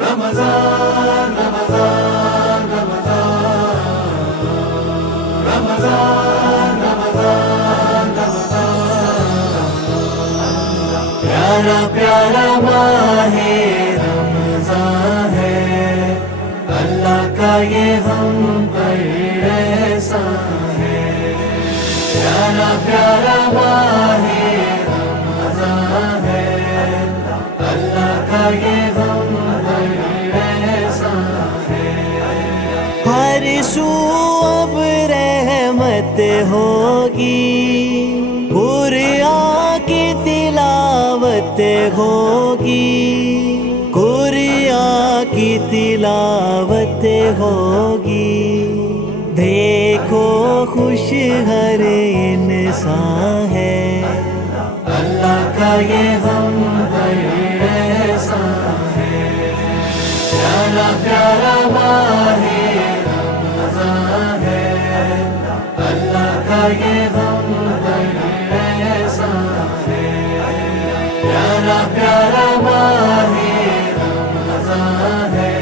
رمضان رمضان رمضان رمضان رمضان رمضان پیارا پیارا ماہ رمضان ہے، اللہ کا یہ ہم پر احسان ہے۔ پیارا پیارا ماہ رمضان ہے، اللہ کا یہ ہم پر احسان ہے۔ ہر سو اب رحمت ہوگی، قرآن کی تلاوت ہوگی، قرآن کی تلاوت ہوگی۔ دیکھو خوش ہر انسان ہے، اللہ کا یہ ہم پر احسان ہے۔ پیارا پیارا ماہ رمضان ہے، اللہ کا یہ ہم پر احسان ہے۔ پیارا پیارا ماہ رمضان ہے،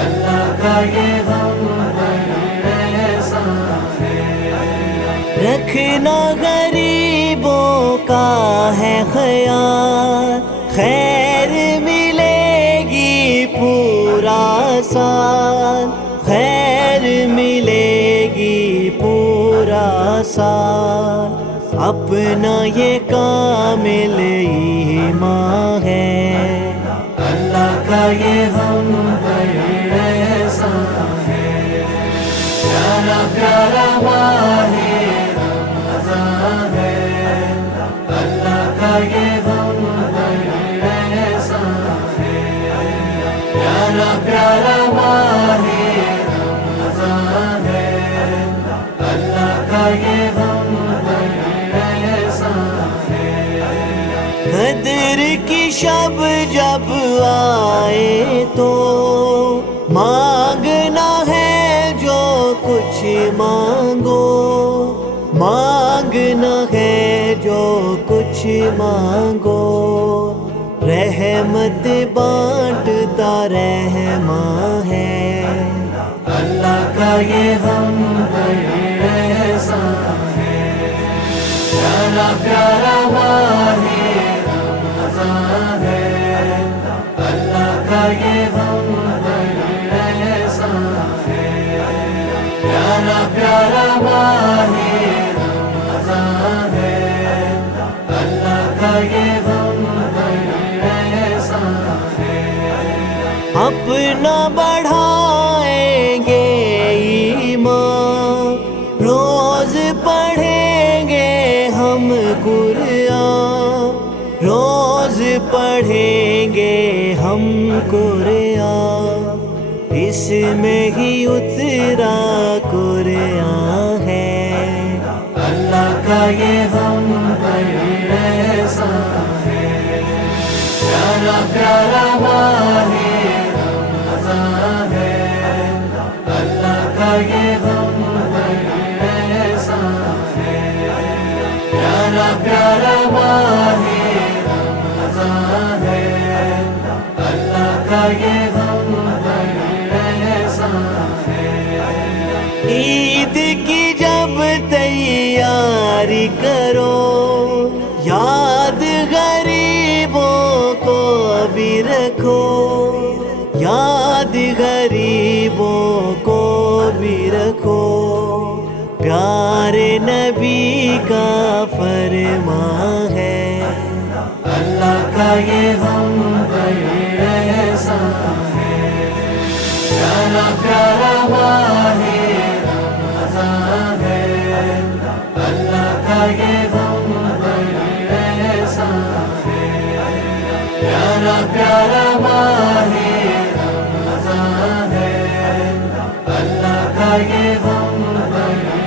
اللہ کا یہ ہم پر احسان ہے۔ رکھنا غریبوں کا ہے خیال، خیر ملے گی پورا سال، خیر ملے گی پورا سال۔ اپنا یہ کامل ایمان ہے، اللہ کا یہ ہم پر احسان ہے۔ پیارا پیارا ماہ رمضان ہے، اللہ کا یہ ہم پر احسان ہے۔ پیارا پیارا ماہ رمضان ہے، اللہ کا یہ ہم پر احسان ہے۔ قدر کی شب جب آئے تو مانگنا ہے جو کچھ مانگو، مانگنا ہے جو کچھ مانگو۔ رحمت بانٹتا رحمان ہے، اللہ کا یہ ہم پر احسان ہے۔ پیارا پیارا ماہ رمضان ہے، اللہ کا یہ ہم پر احسان ہے۔ پیارا پیارا ماہ رمضان ہے، اللہ کا یہ ہم پر احسان ہے۔ اپنا بڑھائیں گے ایمان، روز پڑھیں گے ہم قرآن، روز پڑھیں گے ہم قرآن۔ اس میں ہی اترا قرآن ہے، اللہ کا یہ ہم پر احسان ہے۔ پیارا پیارا ماہ رمضان ہے، اللہ کا یہ ہم پر احسان ہے۔ پیارا پیارا ماہ رمضان ہے، اللہ کا یہ ہم پر احسان ہے۔ عید کی جب تیاری کرو، یاد غریبوں کو بھی رکھو، یاد غریبوں کو بھی رکھو۔ پیارے نبی کا فرمان ہے، اللہ کا یہ ہم پر احسان ہے۔ پیارا پیارا ماہ رمضان ہے، اللہ کا یہ ہم پر احسان ہے۔ پیارا پیارا ماہ رمضان ہے، اللہ کا یہ ہم پر